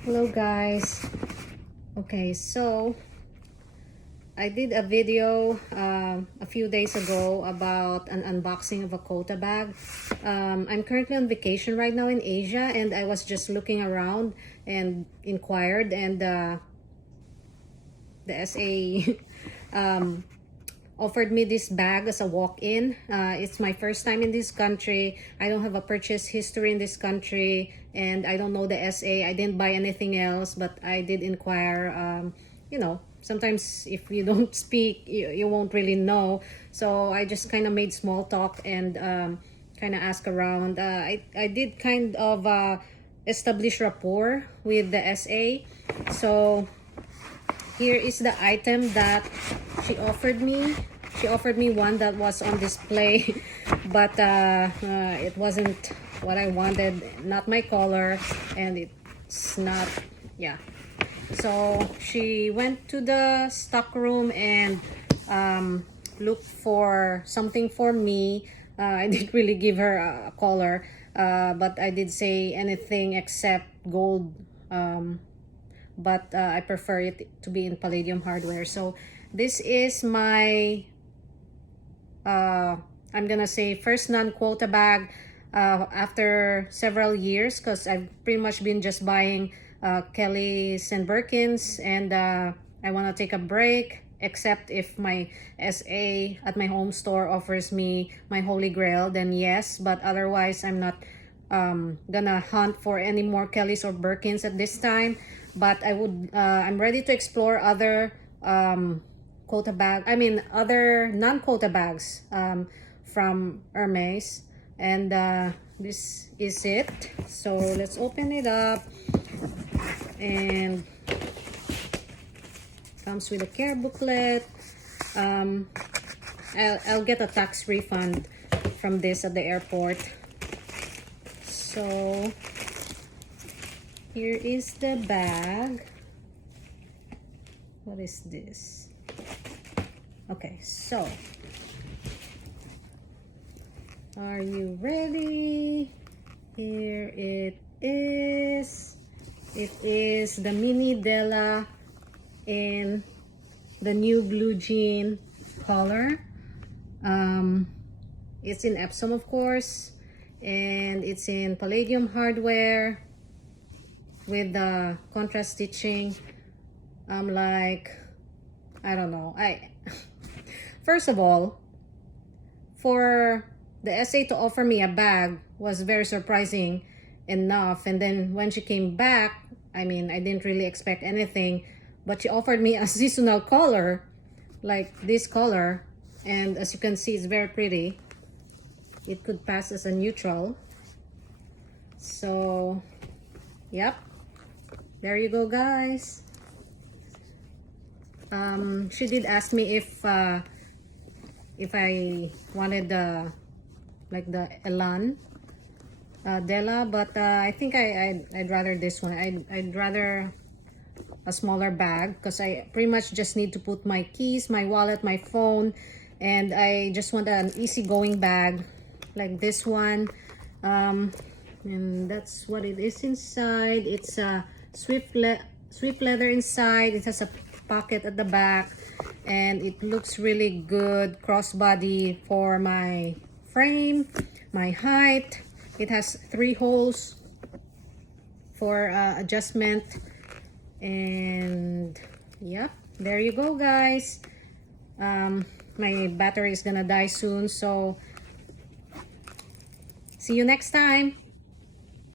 Hello guys. Okay, so I did a video a few days ago about an unboxing of a quota bag. I'm currently on vacation right now in Asia, and I was just looking around and inquired, and the SA offered me this bag as a walk-in. It's my first time in this country. I don't have a purchase history in this country, and I don't know the SA. I didn't buy anything else, but I did inquire. Sometimes if you don't speak, you won't really know. So I just kind of made small talk and kind of ask around. I did kind of establish rapport with the SA. So here is the item that she offered me. She offered me one that was on display, but it wasn't what I wanted, not my color, and it's not, yeah. So she went to the stock room and looked for something for me. I didn't really give her a color, but I did say anything except gold. But I prefer it to be in palladium hardware. So this is my I'm gonna say first non-quota bag after several years, because I've pretty much been just buying Kelly's and Birkins, and I want to take a break, except if my SA at my home store offers me my holy grail, then yes, but otherwise I'm not gonna hunt for any more Kellys or Birkins at this time. But I'm ready to explore other quota bag, other non-quota bags from Hermes, and this is it. So let's open it up, and comes with a care booklet. I'll get a tax refund from this at the airport. So here is the bag. What is this? Okay, so are you ready? Here it is. It is the Mini Della in the new blue jean color. It's in Epsom, of course, and it's in palladium hardware with the contrast stitching. I don't know. First of all, for the SA to offer me a bag was very surprising enough, and then when she came back, I didn't really expect anything, but she offered me a seasonal color like this color, and as you can see, it's very pretty. It could pass as a neutral. So yep, there you go, guys. She did ask me if I wanted the Elan Della, but I think I'd rather this one. I'd rather a smaller bag, because I pretty much just need to put my keys, my wallet, my phone, and I just want an easygoing bag like this one. And that's what it is inside. It's a swift leather inside. It has a pocket at the back, and it looks really good. Crossbody for my frame, my height. It has 3 holes for adjustment, and yep, there you go, guys. My battery is gonna die soon, so see you next time.